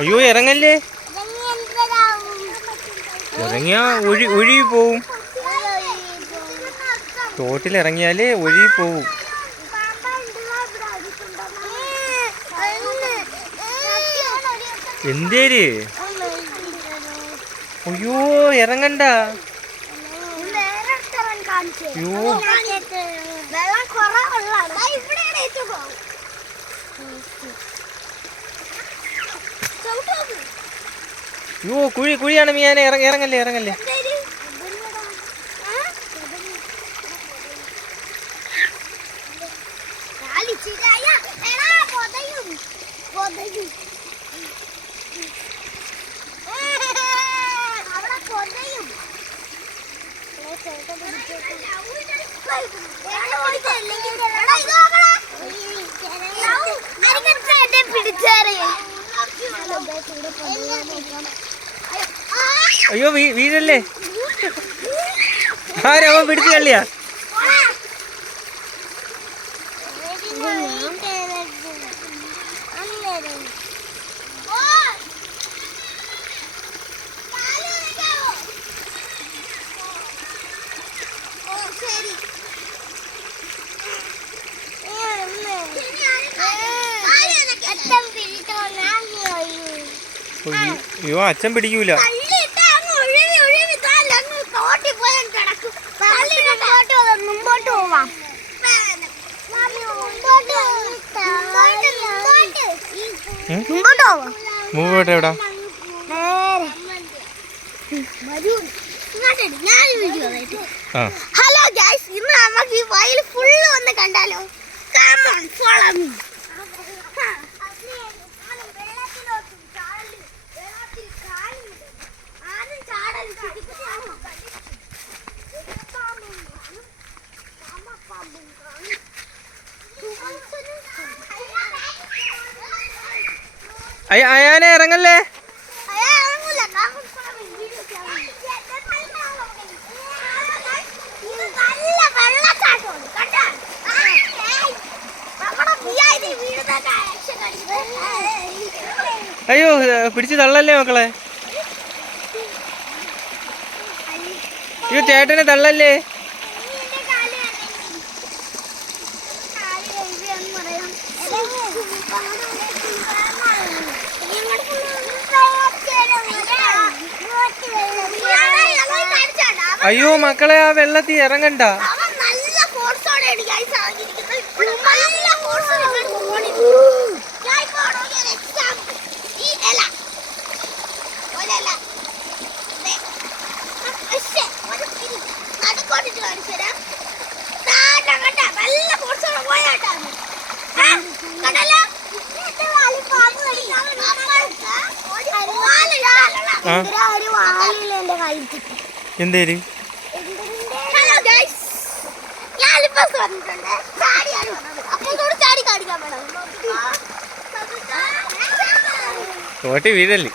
അയ്യോ ഇറങ്ങല്ലേ, ഇറങ്ങിയാ ഒഴുകി പോവും. തോട്ടിലിറങ്ങിയാലേ ഒഴുകി പോവും. എന്തേര്? അയ്യോ ഇറങ്ങണ്ട. അയ്യോ അയ്യോ കുഴിയാണ് മിയാനെ, ഇറങ്ങല്ലേ ഇറങ്ങല്ലേ. അയ്യോ വീഴല്ലേ. ആരോ പിടിച്ചു കള്ളിയാ. അയ്യോ അച്ഛൻ പിടിക്കൂല. മുമ്പോട്ട് എവിടാ? ഹലോ ഗൈസ്, ഇന്ന് നമുക്ക് ഈ വയൽ ഫുള്ള് ഒന്ന് കണ്ടാലോ? Come on, follow me. അയാനെ ഇറങ്ങല്ലേ. അയ്യോ പിടിച്ച് തള്ളല്ലേ മക്കളെ. അയ്യോ ചേട്ടനെ തള്ളല്ലേ. അയ്യോ മക്കളെ ആ വെള്ളത്തിൽ ഇറങ്ങണ്ട. എന്തേര്? തോട്ടി വീഴല്ലേ.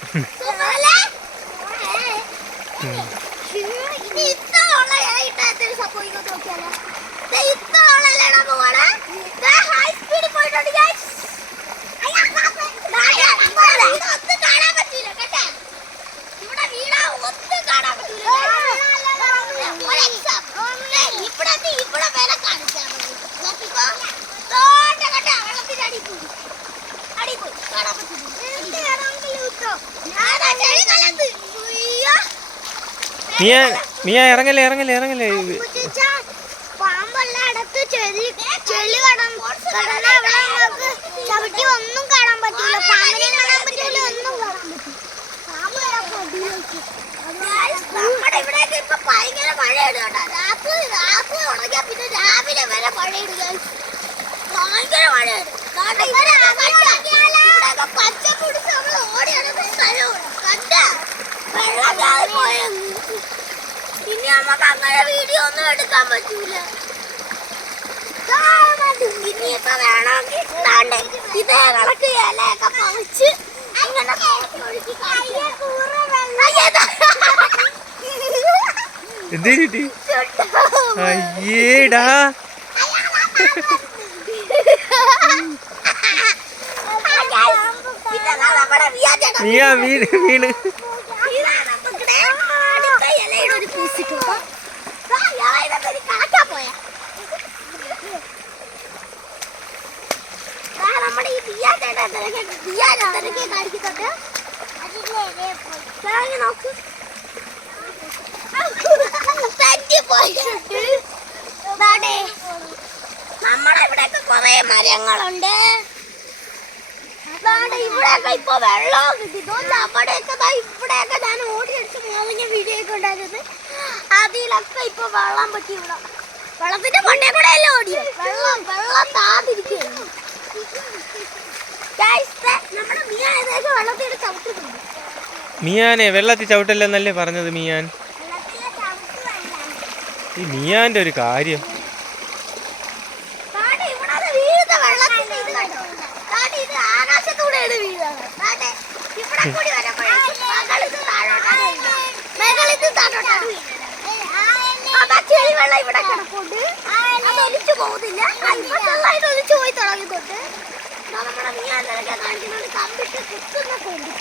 മിയ ഇറങ്ങല്ലേ ഇറങ്ങല്ലേ ഇറങ്ങല്ലേ. ഒന്നും കാണാൻ പറ്റില്ല, പാമ്പിനെ കാണാൻ പറ്റില്ല, ഒന്നും കാണാൻ പറ്റില്ല. നമ്മുടെ ഇവിടെയൊക്കെ ഇപ്പൊ ഭയങ്കര മഴയാണ് കേട്ടോ. രാത്രി ഉണങ്ങിയാ പിന്നെ രാവിലെ വരെ മഴയിടുക, ഭയങ്കര മഴയാണ്. ഇവിടെയൊക്കെ പച്ച പിടിച്ച് നമ്മൾ ഓടി നടക്കുന്ന സ്ഥലമാണ്. കണ്ട വെള്ളം പോയത്. ഇനി നമുക്ക് അങ്ങനെ വീഡിയോ ഒന്നും എടുക്കാൻ പറ്റൂല. ഇനിയിപ്പോ വേണമെങ്കിൽ ഇതേ കണക്ക് ഇലയൊക്കെ പറിച്ച് ഇങ്ങനെ എന്തേരിട്ടി? അയ്യേടാ നമ്മുടെ നമ്മുടെ മിയാ ചേട്ടൻ മിയ വീണ് വീണ്. ഇതാണ് നമ്മുടെ അടുത്ത ഇലയുടെ ഒരു പീസ് കിട്ടും. ദാ ഇലയുടെ ഒരു കാക്ക പോയാ. ദാ നമ്മുടെ ഈ മിയാ ചേട്ടൻ എന്തൊക്കെ കാണിക്കുന്നുണ്ട്. ദാ ഇങ്ങ് നോക്ക്. തെറ്റിപ്പോയിട്ടുണ്ട്. ദാണ്ടേ, നമ്മുടെ ഇവിടെയൊക്കെ കുറെ മരങ്ങളുണ്ട്. ദാണ്ടേ ഇവിടെയൊക്കെ ഇപ്പൊ വെള്ളം കിട്ടിട്ടോ. അവിടെയൊക്കെ ഇവിടെയൊക്കെ ഞാൻ ഓടിയടിച്ച് മോവിഞ്ഞ വീഡിയോ ഒക്കെ ഉണ്ടായിരുന്നത്. അതിലൊക്കെ ഇപ്പൊ വെള്ളം പറ്റി. ഇവിടെ വെള്ളത്തിന്റെ മണ്ടേ കൂടെ അല്ലേ ഓടിയത്. വെള്ളം താതിരിക്കുന്നു. നമ്മുടെ മിയ ഏകദേശം വെള്ളത്തിൽ ചവിട്ടുന്നുണ്ട്. മിയാനെ വെള്ളത്തിൽ ചവിട്ടല്ലെന്നല്ലേ പറഞ്ഞത് മിയാൻ? ഈ മിയാന്റെ ഒരു കാര്യം. ആകാശത്തൂടെയാണ് വീഴുന്നത്. ഇവിടെ കൂടി വരുമ്പോഴേക്കും ചെളിവെള്ളം ഇവിടെ കിടപ്പുണ്ട്. അതൊലിച്ചു പോകുന്നില്ല. ഇപ്പൊ ചെറുതായിട്ട് ഒലിച്ചു പോയി തുടങ്ങുന്നുണ്ട്. നമ്മുടെ മിയാൻ കാണിക്കുന്നത് കമ്പിട്ട് കുത്തുന്നൊക്കെ ഉണ്ട്.